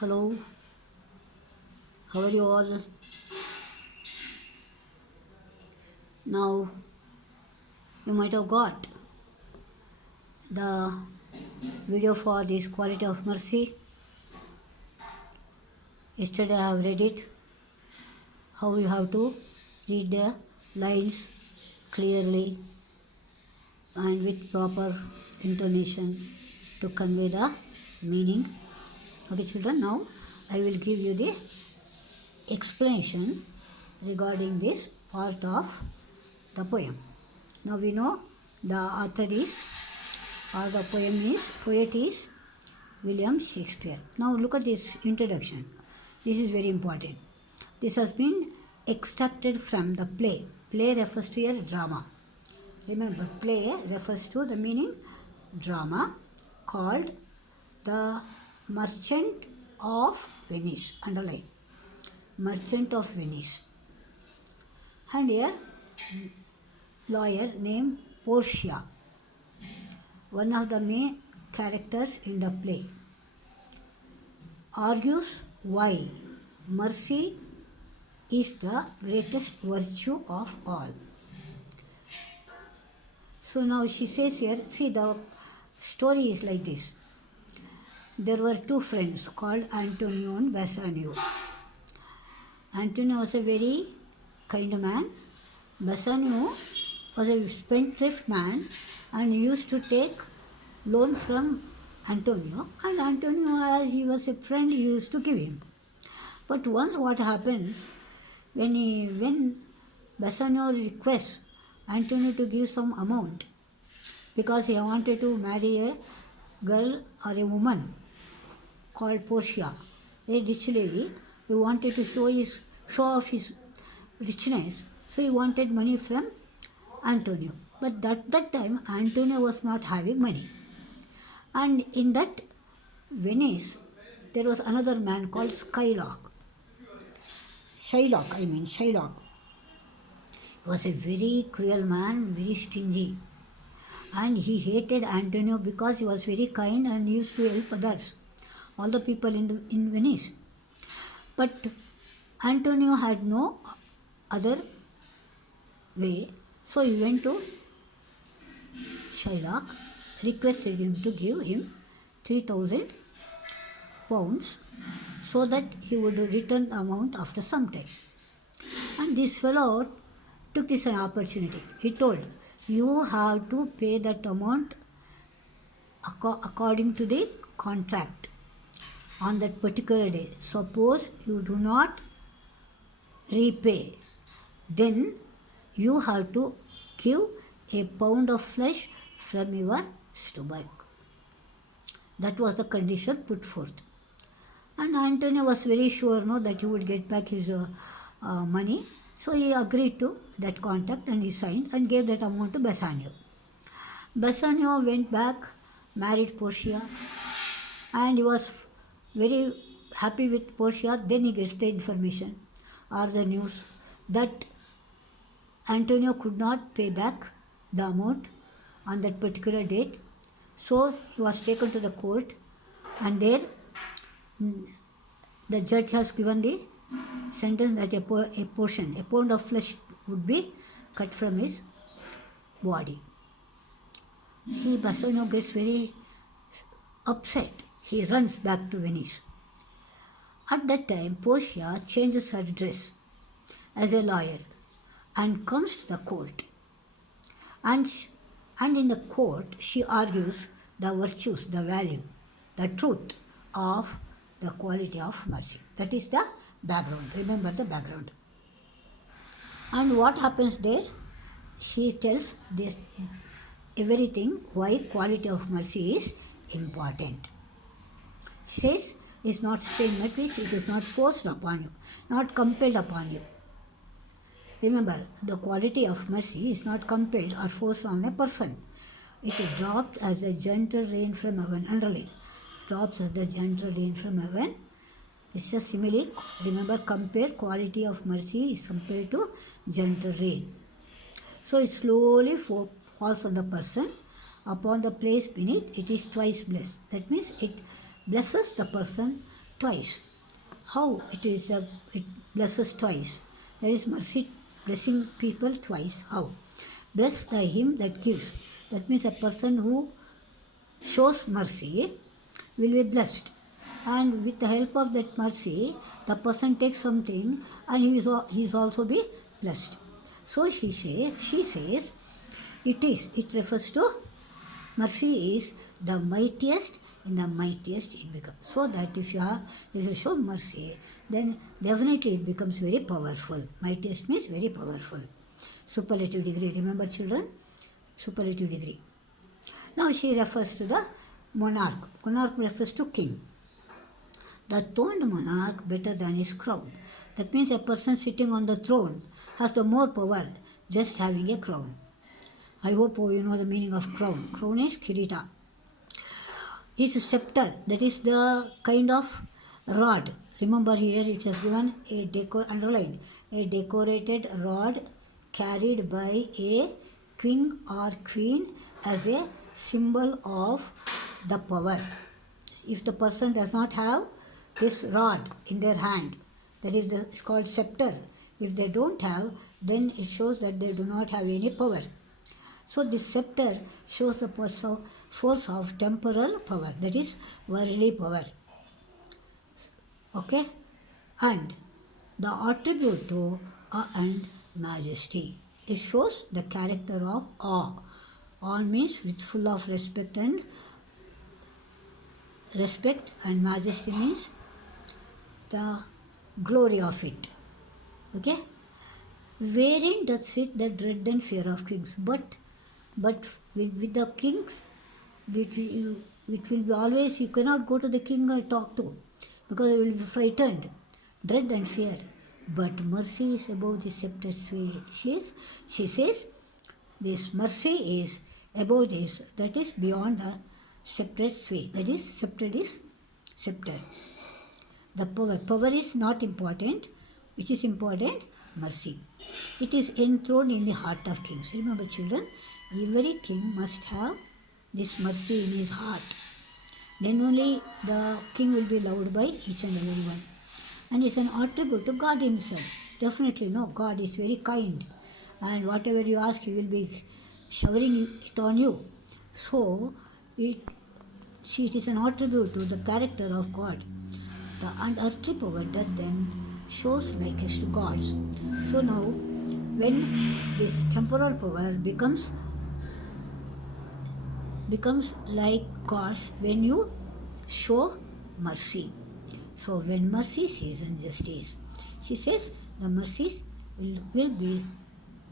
Hello, how are you all? Now, you might have got the video for this quality of mercy. Yesterday I have read it, how you have to read the lines clearly and with proper intonation to convey the meaning. Okay, children, now I will give you the explanation regarding this part of the poem. Now we know the author is, or the poet is William Shakespeare. Now look at this introduction. This is very important. This has been extracted from the play. Play refers to a drama. Remember, play refers to the meaning drama called The Merchant of Venice. Underline. Merchant of Venice. And here, lawyer named Portia, one of the main characters in the play, argues why mercy is the greatest virtue of all. So now she says here, see, the story is like this. There were two friends called Antonio and Bassanio. Antonio was a very kind man. Bassanio was a spendthrift man and used to take loan from Antonio, and Antonio, as he was a friend, he used to give him. But once what happens, when Bassanio requests Antonio to give some amount because he wanted to marry a girl or a woman called Portia, a rich lady, he wanted to show off his richness, so he wanted money from Antonio. But at that time, Antonio was not having money. And in that Venice, there was another man called Shylock. Shylock. He was a very cruel man, very stingy. And he hated Antonio because he was very kind and used to help others, all the people in Venice. But Antonio had no other way, so he went to Shylock, requested him to give him 3,000 pounds so that he would return the amount after some time. And this fellow took this an opportunity. He told, you have to pay that amount according to the contract on that particular day. Suppose you do not repay, then you have to give a pound of flesh from your stomach. That was the condition put forth. And Antonio was very sure that he would get back his money. So he agreed to that contract and he signed and gave that amount to Bassanio. Bassanio went back, married Portia, and he was very happy with Portia. Then he gets the information or the news that Antonio could not pay back the amount on that particular date. So he was taken to the court, and there the judge has given the sentence that a pound of flesh would be cut from his body. Bassanio gets very upset. He runs back to Venice. At that time, Portia changes her dress as a lawyer and comes to the court. And in the court, she argues the virtues, the value, the truth of the quality of mercy. That is the background. Remember the background. And what happens there? She tells this everything why quality of mercy is important. She says, it's not stigmatized, it is not forced upon you, not compelled upon you. Remember, the quality of mercy is not compelled or forced on a person. It drops as a gentle rain from heaven. Underline. Drops as the gentle rain from heaven. It's a simile. Remember, compare quality of mercy is compared to gentle rain. So it slowly falls on the person. Upon the place beneath, it is twice blessed. That means it blesses the person twice. How it is the it blesses twice. There is mercy blessing people twice. How? Blessed by him that gives. That means a person who shows mercy will be blessed. And with the help of that mercy, the person takes something and he is also be blessed. So she says, it refers to mercy is the mightiest, in the mightiest it becomes. So that if you show mercy, then definitely it becomes very powerful. Mightiest means very powerful. Superlative degree, remember children? Superlative degree. Now she refers to the monarch. Monarch refers to king. The throned monarch better than his crown. That means a person sitting on the throne has the more power just having a crown. I hope you know the meaning of crown. Crown is kirita. His scepter, that is the kind of rod. Remember here it has given underline, a decorated rod carried by a king or queen as a symbol of the power. If the person does not have this rod in their hand, that is it's called scepter. If they don't have, then it shows that they do not have any power. So this scepter shows the force of temporal power, that is worldly power. Okay? And the attribute to awe and majesty. It shows the character of awe. Awe means with full of respect and majesty means the glory of it. Okay? Wherein doth sit the dread and fear of kings. But with the kings, it will be always, you cannot go to the king and talk to, because you will be frightened, dread and fear. But mercy is above the scepter sway. She says, this mercy is above this, that is beyond the scepter sway. That is, scepter is scepter. The power is not important. Which is important? Mercy. It is enthroned in the heart of kings. Remember children, every king must have this mercy in his heart. Then only the king will be loved by each and every one. And it's an attribute to God himself. Definitely no, God is very kind. And whatever you ask, he will be showering it on you. So, it is an attribute to the character of God. The unearthly power that then shows likeness to gods. So now, when this temporal power becomes like gods, when you show mercy. So when mercy sees injustice, she says the mercies will be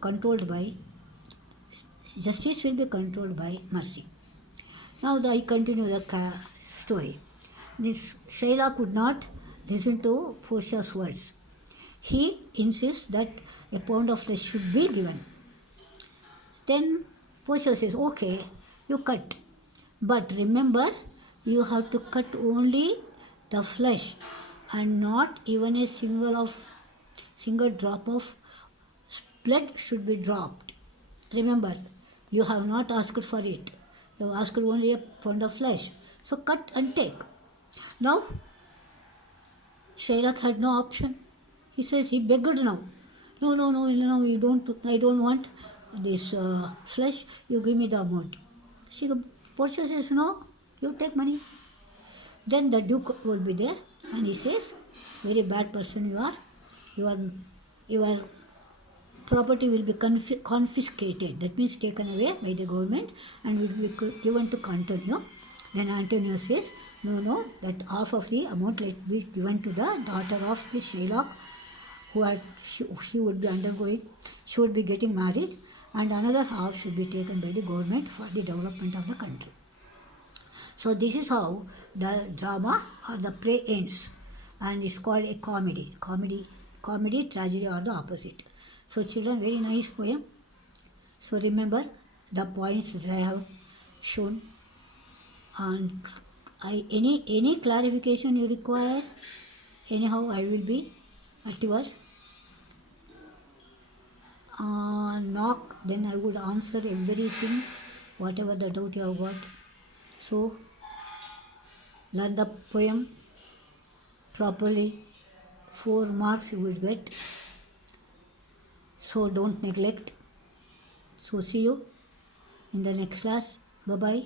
controlled by, justice will be controlled by mercy. Now I continue the story. This Shaila could not listen to Portia's words. He insists that a pound of flesh should be given. Then Portia says, okay, you cut. But remember, you have to cut only the flesh and not even a single drop of blood should be dropped. Remember, you have not asked for it. You have asked only a pound of flesh. So cut and take. Now, Shailak had no option. He says, he begged now. No, you don't, I don't want this flesh. You give me the amount. Portia says, no, you take money. Then the Duke will be there and he says, very bad person you are. Your property will be confiscated. That means taken away by the government and will be given to Antonio. Then Antonio says, no, that half of the amount let be given to the daughter of the Shylock, she would be undergoing, she would be getting married, and another half should be taken by the government for the development of the country. So this is how the drama or the play ends, and it's called a comedy. Comedy, tragedy are the opposite. So children, very nice poem. So remember the points that I have shown. And any clarification you require, anyhow I will be at your knock, then I would answer everything, whatever the doubt you have got. So learn the poem properly, 4 marks you will get. So don't neglect. So see you in the next class. Bye bye.